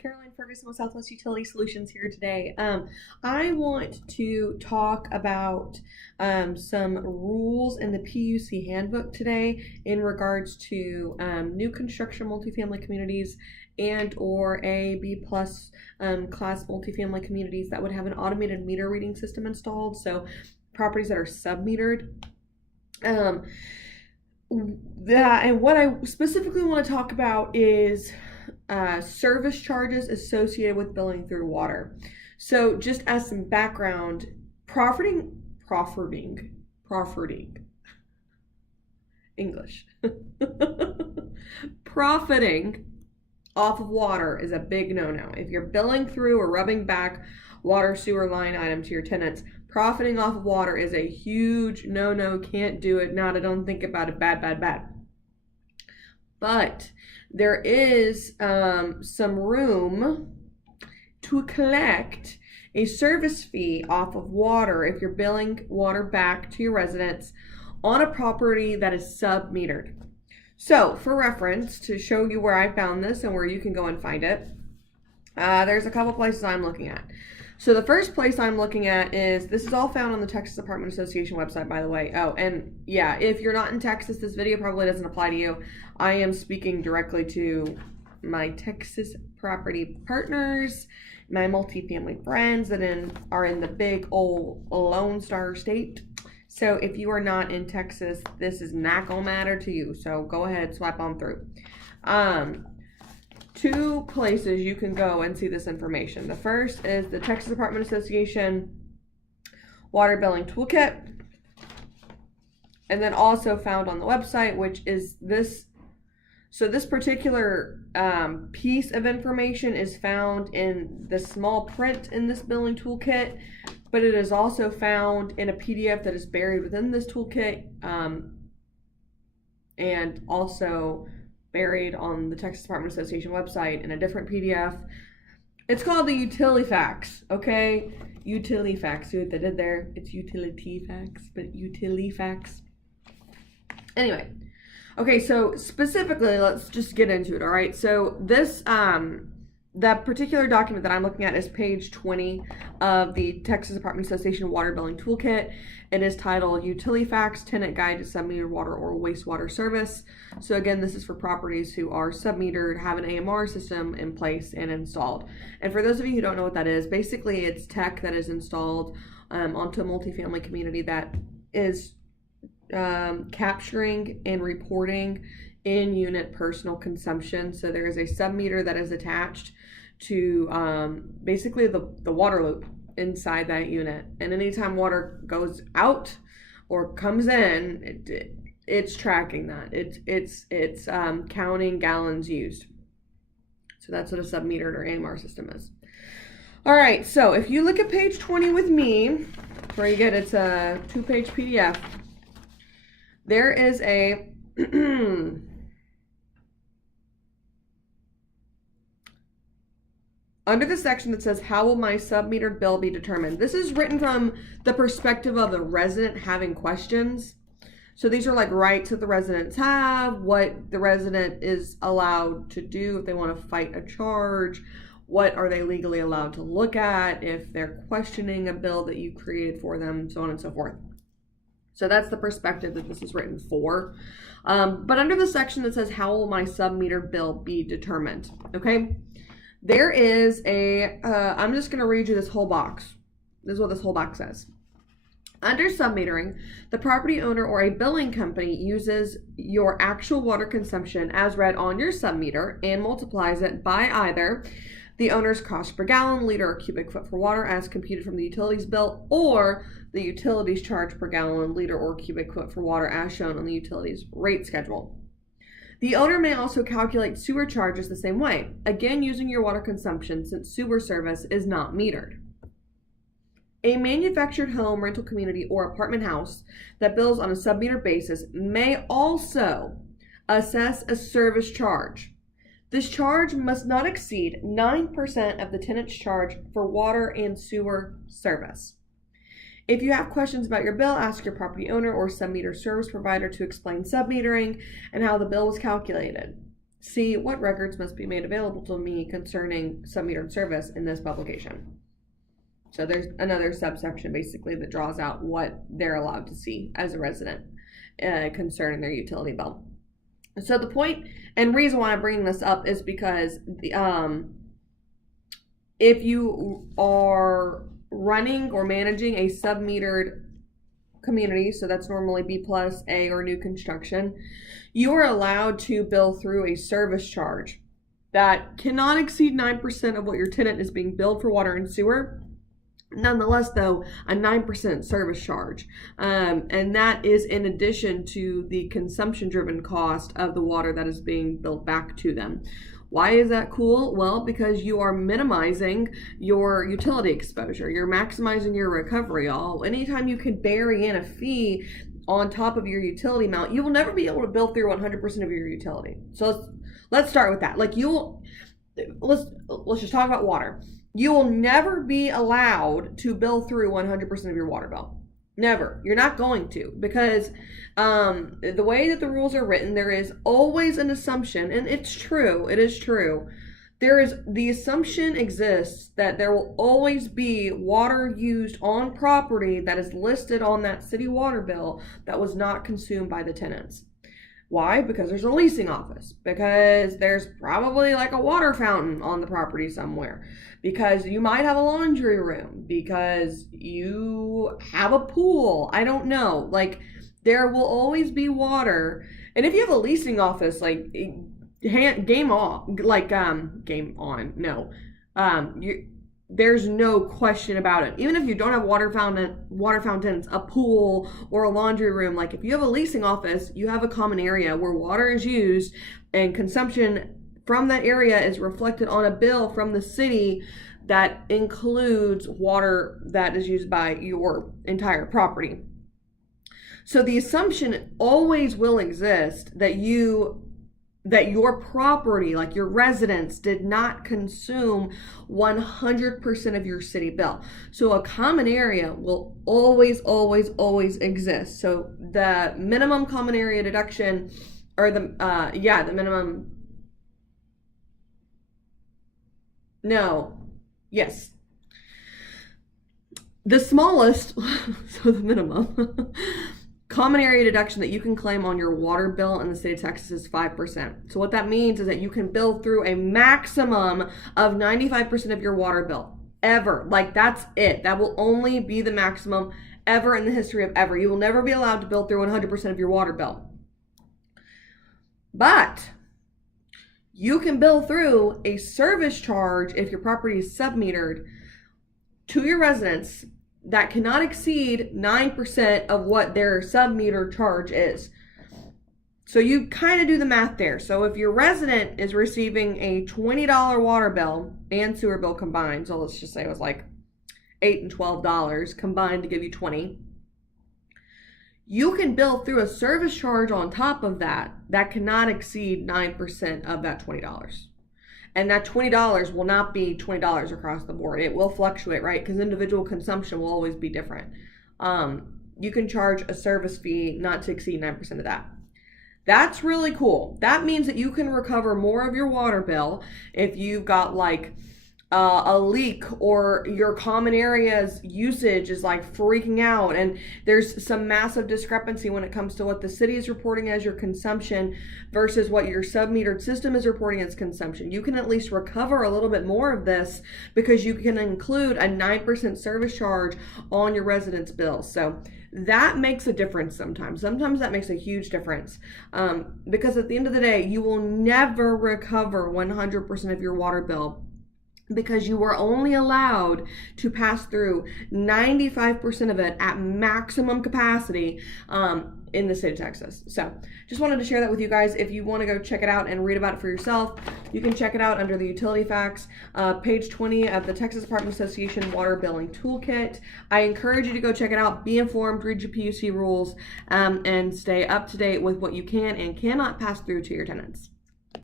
Caroline Ferguson with Southwest Utility Solutions here today. I want to talk about some rules in the PUC handbook today in regards to new construction multifamily communities and or A, B plus class multifamily communities that would have an automated meter reading system installed. So properties that are sub-metered. And what I specifically want to talk about is service charges associated with billing through water. So just as some background, profiting English. Profiting off of water is a big no-no. If you're billing through or rubbing back water sewer line item to your tenants, profiting off of water is a huge no-no. Can't do it. Not, I don't think about it. Bad. But there is some room to collect a service fee off of water if you're billing water back to your residents on a property that is sub-metered. So for reference, to show you where I found this and where you can go and find it, there's a couple places I'm looking at. So the first place I'm looking at is, this is all found on the Texas Apartment Association website, by the way. Oh, and yeah, if you're not in Texas, this video probably doesn't apply to you. I am speaking directly to my Texas property partners, my multifamily friends that are in the big old Lone Star State. So if you are not in Texas, this is not gonna matter to you. So go ahead, swipe on through. Two places you can go and see this information. The first is the Texas Apartment Association Water Billing Toolkit, and then also found on the website, which is this. So this particular piece of information is found in the small print in this billing toolkit, but it is also found in a PDF that is buried within this toolkit, and also buried on the Texas Apartment Association website in a different PDF. It's called the Utility Facts, okay? Utility Facts. See what they did there? It's Utility Facts, but Utility Facts. Anyway, okay, so specifically, let's just get into it, all right? So this, that particular document that I'm looking at is page 20 of the Texas Apartment Association Water Billing Toolkit. It is titled Utility Facts, Tenant Guide to Sub-Metered Water or Wastewater Service. So again, this is for properties who are sub-metered, have an AMR system in place and installed. And for those of you who don't know what that is, basically it's tech that is installed onto a multifamily community that is capturing and reporting in-unit personal consumption. So there is a sub-meter that is attached to basically the water loop inside that unit, and anytime water goes out or comes in, it's tracking that. It's counting gallons used. So that's what a sub-metered or AMR system is. All right, so if you look at page 20 with me, where you get, it's a 2-page PDF, there is a under the section that says, how will my sub-metered bill be determined? This is written from the perspective of the resident having questions. So these are like rights that the residents have, what the resident is allowed to do if they want to fight a charge, what are they legally allowed to look at if they're questioning a bill that you created for them, so on and so forth. So that's the perspective that this is written for. But under the section that says, how will my sub-metered bill be determined? Okay. There is I'm just going to read you this whole box. This is what this whole box says. Under submetering, the property owner or a billing company uses your actual water consumption as read on your submeter and multiplies it by either the owner's cost per gallon, liter, or cubic foot for water as computed from the utilities bill, or the utilities charge per gallon, liter, or cubic foot for water as shown on the utilities rate schedule. The owner may also calculate sewer charges the same way, again using your water consumption since sewer service is not metered. A manufactured home, rental community, or apartment house that bills on a sub-meter basis may also assess a service charge. This charge must not exceed 9% of the tenant's charge for water and sewer service. If you have questions about your bill, ask your property owner or sub-meter service provider to explain sub-metering and how the bill was calculated. See what records must be made available to me concerning sub-metered service in this publication. So there's another subsection basically that draws out what they're allowed to see as a resident concerning their utility bill. So the point and reason why I'm bringing this up is because if you are running or managing a sub-metered community, so that's normally B plus, A, or new construction, you are allowed to bill through a service charge that cannot exceed 9% of what your tenant is being billed for water and sewer. Nonetheless, though, a 9% service charge. And that is in addition to the consumption-driven cost of the water that is being billed back to them. Why is that cool? Well, because you are minimizing your utility exposure. You're maximizing your recovery. Anytime you can bury in a fee on top of your utility amount, you will never be able to bill through 100% of your utility. So let's start with that. Like let's just talk about water. You will never be allowed to bill through 100% of your water bill. Never. You're not going to, because the way that the rules are written, there is always an assumption, and it's true, it is true. The assumption exists that there will always be water used on property that is listed on that city water bill that was not consumed by the tenants. Why? Because there's a leasing office, because there's probably like a water fountain on the property somewhere, because you might have a laundry room, because you have a pool. I don't know. Like, there will always be water. And if you have a leasing office, like, game on. No. There's no question about it. Even if you don't have water fountains, a pool, or a laundry room, like if you have a leasing office, you have a common area where water is used and consumption from that area is reflected on a bill from the city that includes water that is used by your entire property. So the assumption always will exist that your property, like your residence, did not consume 100% of your city bill. So a common area will always, always, always exist. So the minimum common area deduction, or the minimum, the smallest, so the minimum, common area deduction that you can claim on your water bill in the state of Texas is 5%. So what that means is that you can bill through a maximum of 95% of your water bill ever. Like, that's it. That will only be the maximum ever in the history of ever. You will never be allowed to bill through 100% of your water bill. But you can bill through a service charge if your property is sub-metered to your residents that cannot exceed 9% of what their sub-meter charge is. So you kind of do the math there. So if your resident is receiving a $20 water bill and sewer bill combined, so let's just say it was like $8 and $12 combined to give you $20, you can bill through a service charge on top of that cannot exceed 9% of that $20. And that $20 will not be $20 across the board. It will fluctuate, right? Because individual consumption will always be different. You can charge a service fee not to exceed 9% of that. That's really cool. That means that you can recover more of your water bill if you've got like a leak, or your common area's usage is like freaking out, and there's some massive discrepancy when it comes to what the city is reporting as your consumption versus what your sub-metered system is reporting as consumption. You can at least recover a little bit more of this because you can include a 9% service charge on your residents' bills. So that makes a difference sometimes. Sometimes that makes a huge difference, because at the end of the day, you will never recover 100% of your water bill, because you were only allowed to pass through 95% of it at maximum capacity in the state of Texas. So just wanted to share that with you guys. If you want to go check it out and read about it for yourself, you can check it out under the utility facts, page 20 of the Texas Apartment Association Water Billing Toolkit. I encourage you to go check it out, be informed, read your PUC rules, and stay up to date with what you can and cannot pass through to your tenants.